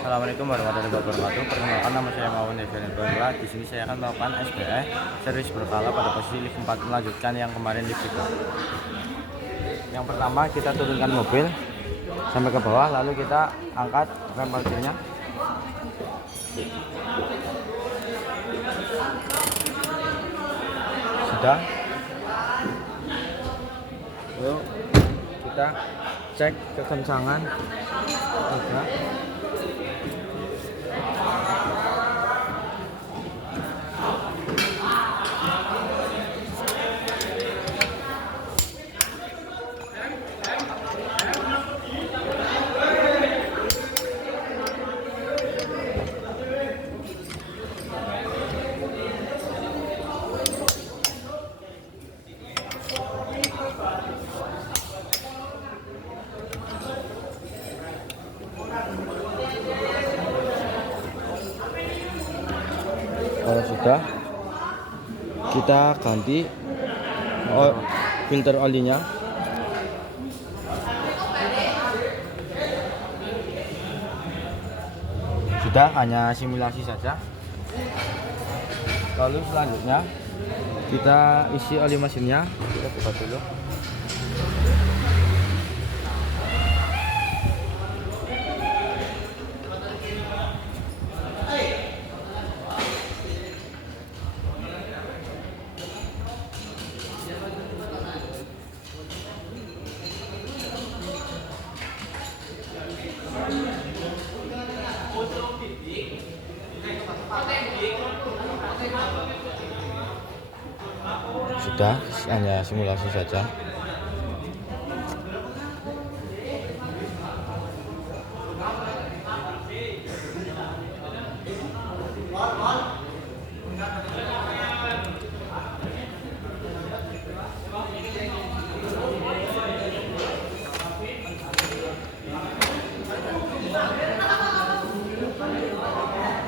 Assalamualaikum warahmatullahi wabarakatuh. Perkenalkan, nama saya Mawan Devin Bola. Di sini saya akan melakukan SPE servis berkala pada posisi lift 4, melanjutkan yang kemarin lift 3. Yang pertama, kita turunkan mobil sampai ke bawah, lalu kita angkat rem parkirnya. Sudah. Lalu kita cek kekencangan. Sudah. Kalau sudah, kita ganti filter olinya. Sudah, hanya simulasi saja. Lalu selanjutnya kita isi oli mesinnya. Kita buka dulu. Sudah, hanya simulasi saja.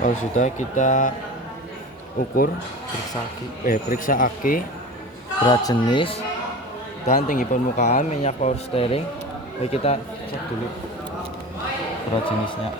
Kalau sudah, kita ukur, periksa aki, berat jenis, dan tinggi permukaan, minyak power steering. Oke, kita cek dulu berat jenisnya.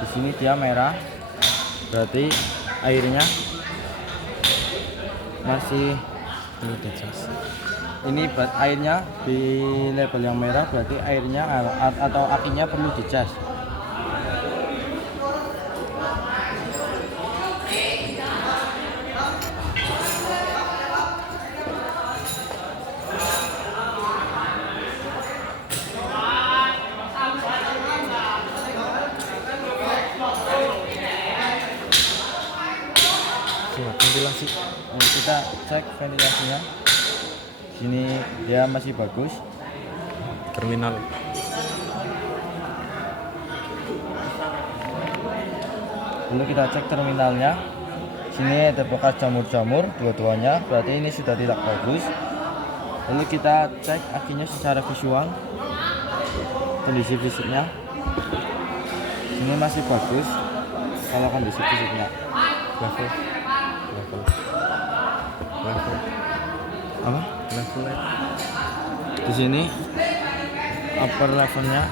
Di sini dia merah, berarti airnya masih belum dicas. Ini airnya di label yang merah, berarti airnya atau akinya perlu dicas. Ventilasi, kita cek ventilasinya. Sini dia masih bagus. Terminal. Lalu kita cek terminalnya. Sini ada bekas jamur-jamur dua-duanya, berarti ini sudah tidak bagus. Lalu kita cek akinya secara visual, kondisi fisiknya. Ini masih bagus. Kalau kondisi fisiknya Level apa? level Di sini upper levelnya,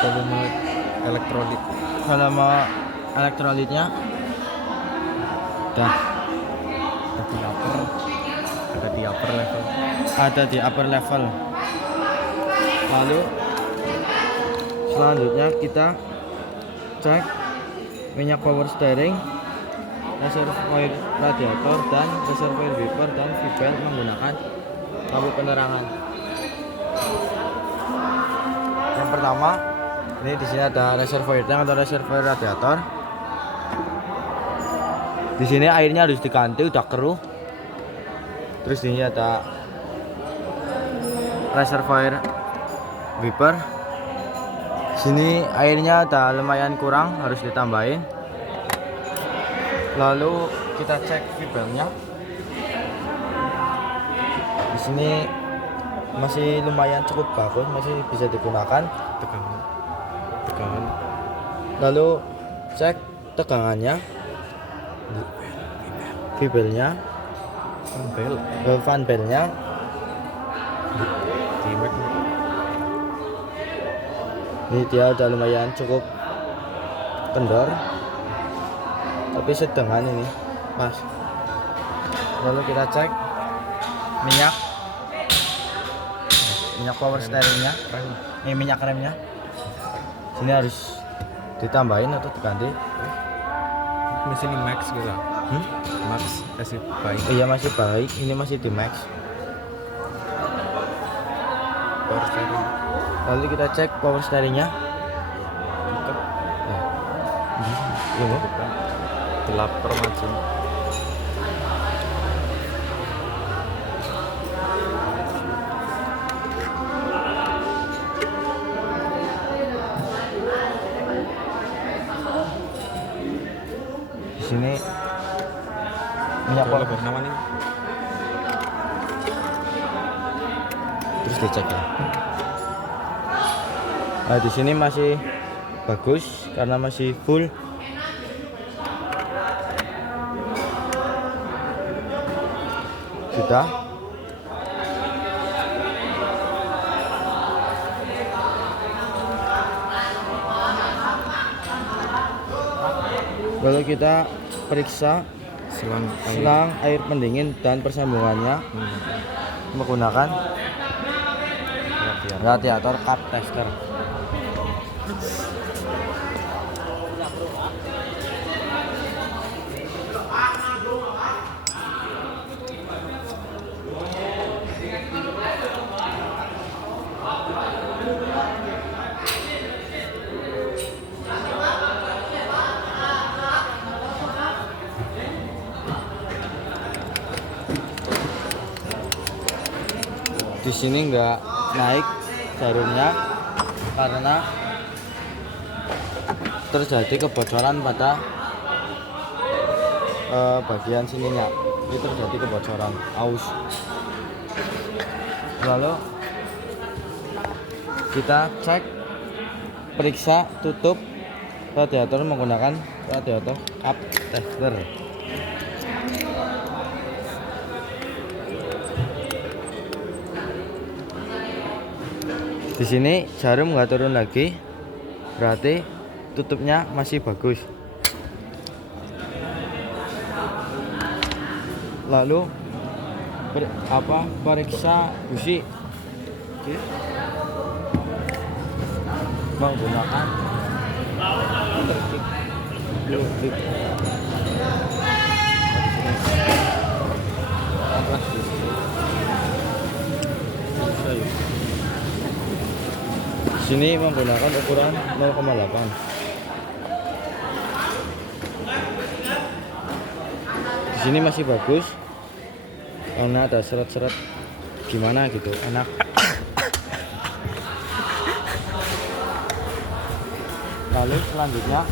volume elektrolit. volume elektrolitnya dah Ada di upper level. ada di upper level. Lalu selanjutnya kita cek minyak power steering, reservoir radiator, dan reservoir wiper dan V-belt menggunakan lampu penerangan. Yang pertama, ini di sini ada reservoir tank atau reservoir radiator. Di sini airnya harus diganti, udah keruh. Terus di sini ada reservoir wiper. Sini airnya ada lumayan kurang, harus ditambahin. Lalu kita cek V-beltnya. sini masih lumayan cukup bagus, masih bisa digunakan. Tegangan. Lalu cek tegangannya, fibelnya, fan belnya. Timek. Ini dia udah lumayan cukup kendor, tapi sedengan ini pas. Lalu kita cek minyak power steeringnya, minyak remnya. Sini harus ditambahin atau diganti. Mesin ini max gitu. Max masih baik. Iya masih baik, ini masih di max. Power steering. Lalu kita cek power steeringnya. Ini Gelap maju. di sini minyak power. Namanya Terus dicek ya. Nah, di sini masih bagus karena masih full. Sudah. Lalu kita periksa selang air pendingin dan persambungannya menggunakan radiator cup tester. Di sini nggak naik jarumnya karena terjadi kebocoran pada bagian sininya. Ini terjadi kebocoran aus. Lalu kita cek periksa tutup radiator menggunakan radiator cup tester. Di sini jarum nggak turun lagi, berarti tutupnya masih bagus. Lalu periksa busi menggunakan lubik. Sini menggunakan ukuran 0,8. Di sini masih bagus karena ada seret-seret gimana gitu, enak. Lalu selanjutnya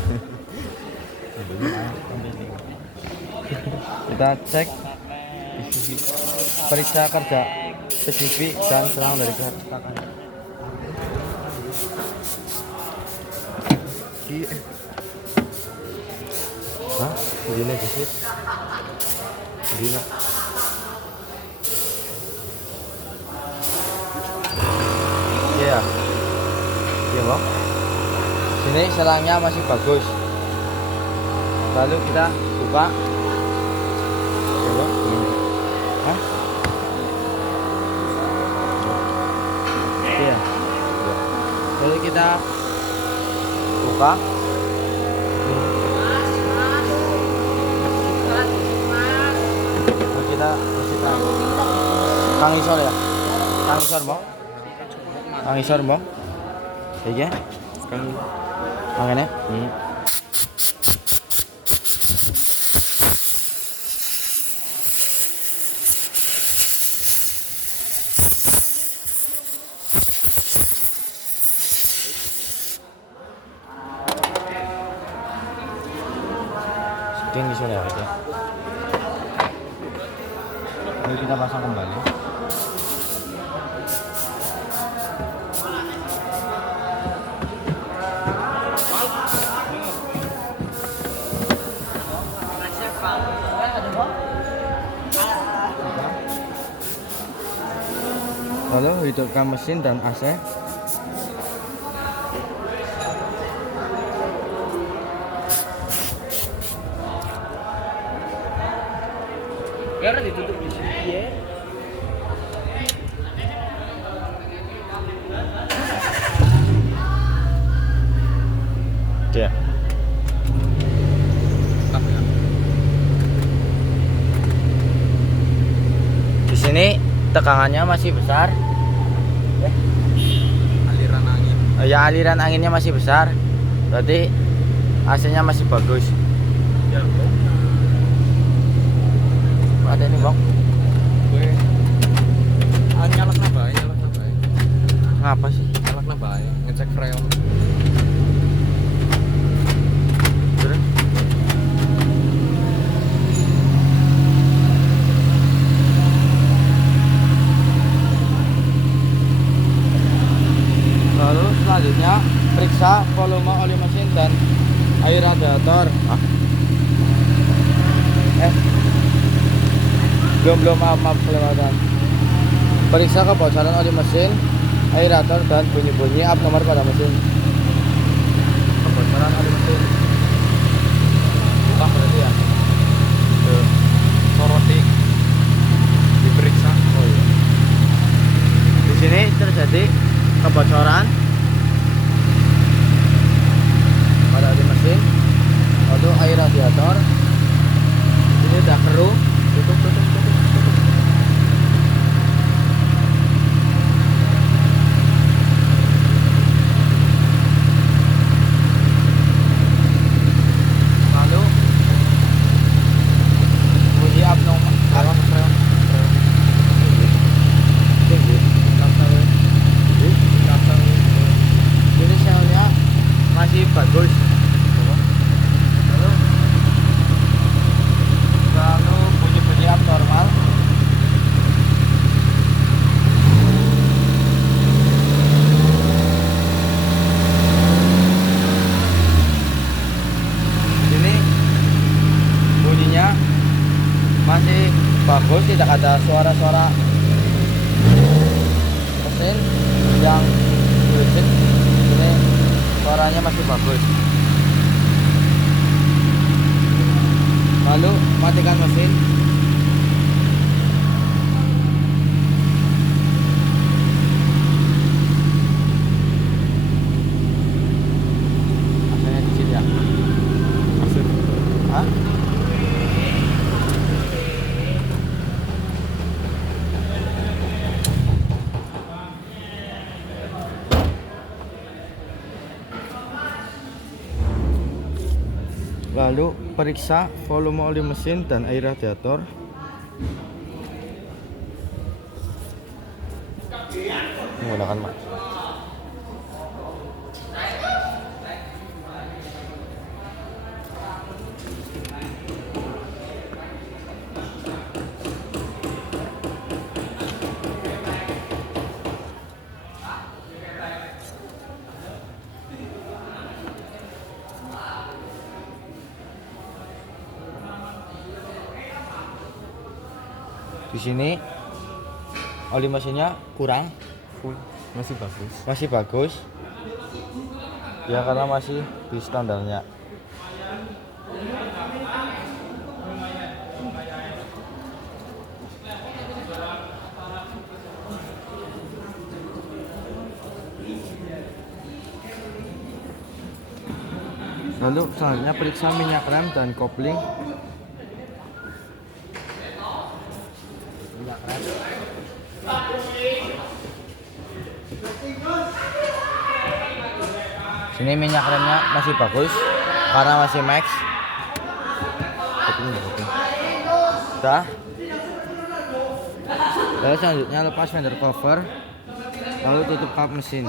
kita cek periksa kerja PCB dan selang dari keretakannya. Hah? Gini sih. Gini. Iya. Iya, Bang. Sini selangnya masih bagus. Lalu kita buka. Iya, Bang. Hah? Iya. Lalu kita buka. Lalu kita bersihkan. Kang isor ya? Kang isor, Bang? Kang isor, Bang? Iya. Angin ya? Sedikit isor ya, gitu. Lalu kita pasang kembali. Lalu hidupkan mesin dan AC. Ya udah ditutup di sini ya. Ya. Tetap ya. Di sini tegangannya masih besar. Aliran angin. Ya, aliran anginnya masih besar. Berarti AC-nya masih bagus. Ya. Ada ini, Bang. Gue nyalak nabai. Ngapa sih? Nyalak nabai, ngecek freon. Terus? Lalu selanjutnya periksa volume oli mesin dan air radiator. Belum maaf kelewatan. Periksa kebocoran oli mesin, aerator dan bunyi-bunyi abnormal pada mesin. Kebocoran oli mesin. Entah berarti ya. Sorotik diperiksa. Oh iya. Di sini terjadi kebocoran pada oli mesin, lalu air radiator. Ini udah keruh. Tutup. Lalu bunyi abnormal. Freon. Jadi selnya masih bagus. Lalu bunyi-bunyi abnormal. Ini bunyinya masih bagus, tidak ada suara-suara mesin yang berisik. Ini suaranya masih bagus. Lalu matikan mesin. Asalnya di sini ya. Hah? Lalu periksa volume oli mesin dan air radiator. Menggunakan mak. Di sini oli mesinnya kurang, Masih bagus. masih bagus. Ya karena masih di standarnya. Lalu selanjutnya periksa minyak rem dan kopling. Minyak rem. Sini minyak remnya masih bagus karena masih max. Udah. Lalu selanjutnya lepas fender cover, lalu tutup kap mesin.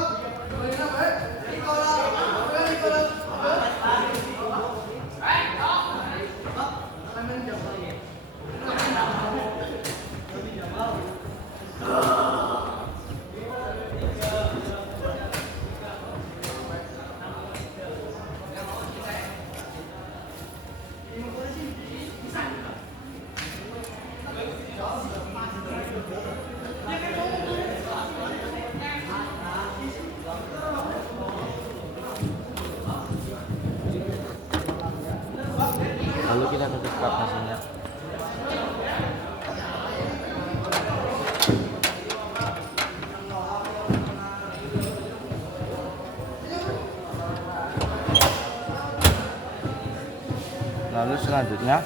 selanjutnya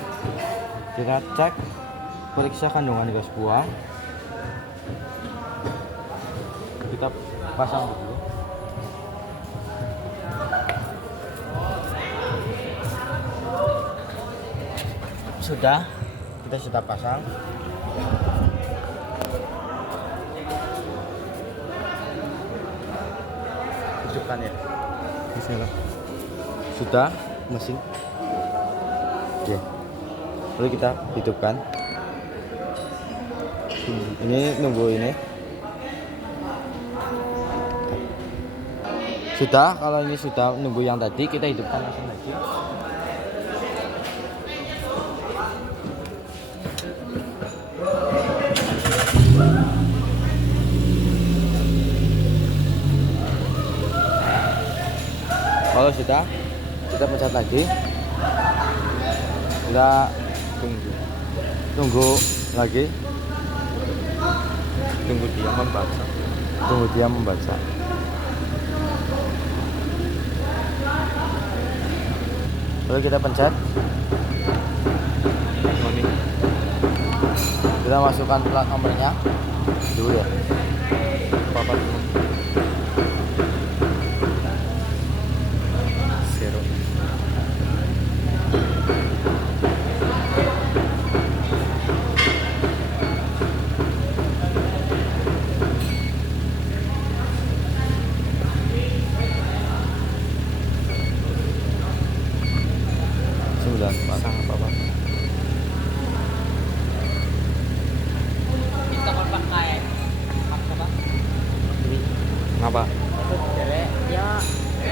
kita cek periksa kandungan gas buang. Kita pasang dulu. Kita sudah pasang. Hidupkan ya. Bismillah. Sudah mesin. Oke. Lalu kita hidupkan. Ini nunggu ini. Sudah, kalau ini sudah nunggu yang tadi, kita hidupkan mesin lagi. Kalau sudah, kita pencet lagi. Kita tunggu lagi. Tunggu dia membaca. Tunggu dia membaca. Lalu kita pencet. Ini Kita masukkan plat nomornya dulu ya. papat 0. Sangat apa? Kita kalau pakai apa bang? Ngapa? Itu jadi ya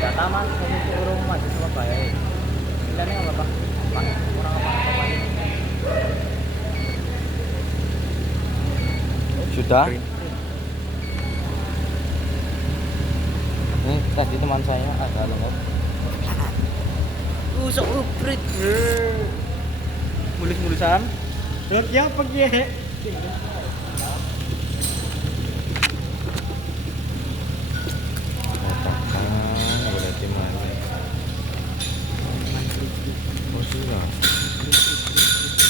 data mas saya suruh mahasiswa baik. Ini nggak apa bang? Kurang apa ini? Sudah. Ini tadi teman saya agak lengkap. Usah uprit mulus-mulusan. Terus yang pergi Berarti mana? Oh gila.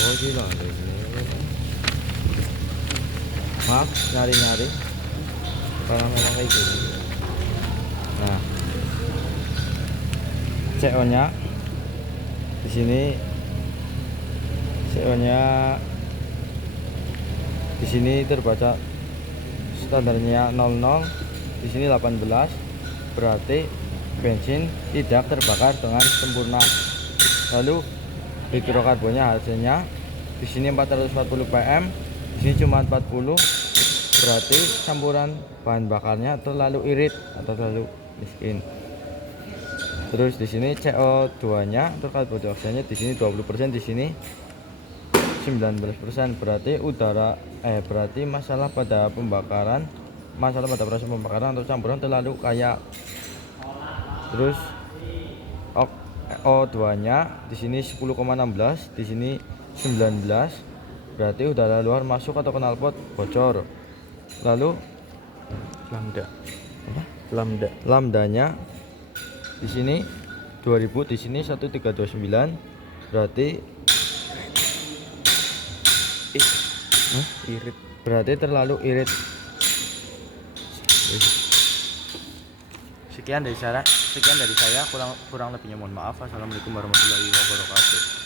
Oh gila ada ini. Maaf, nyari-nyari. Kalau memang kayak gini. Nah, CO-nya di sini. CO-nya di sini terbaca standarnya 00, di sini 18. Berarti bensin tidak terbakar dengan sempurna. Lalu hidrokarbonnya hasilnya di sini 440 pm, di sini cuma 40. Berarti campuran bahan bakarnya terlalu irit atau terlalu miskin. Terus di sini CO2-nya atau karbon dioksidnya di sini 20%, di sini 19%. Berarti berarti masalah pada proses pembakaran atau campuran terlalu kaya. Terus O2-nya di sini 10,16, di sini 19. Berarti udara luar masuk atau knalpot bocor. Lalu Lambda. apa? Lambdanya di sini 2000, di sini 1329. Berarti Irit. berarti terlalu irit. Sekian dari saya, kurang lebihnya mohon maaf. Assalamualaikum warahmatullahi wabarakatuh.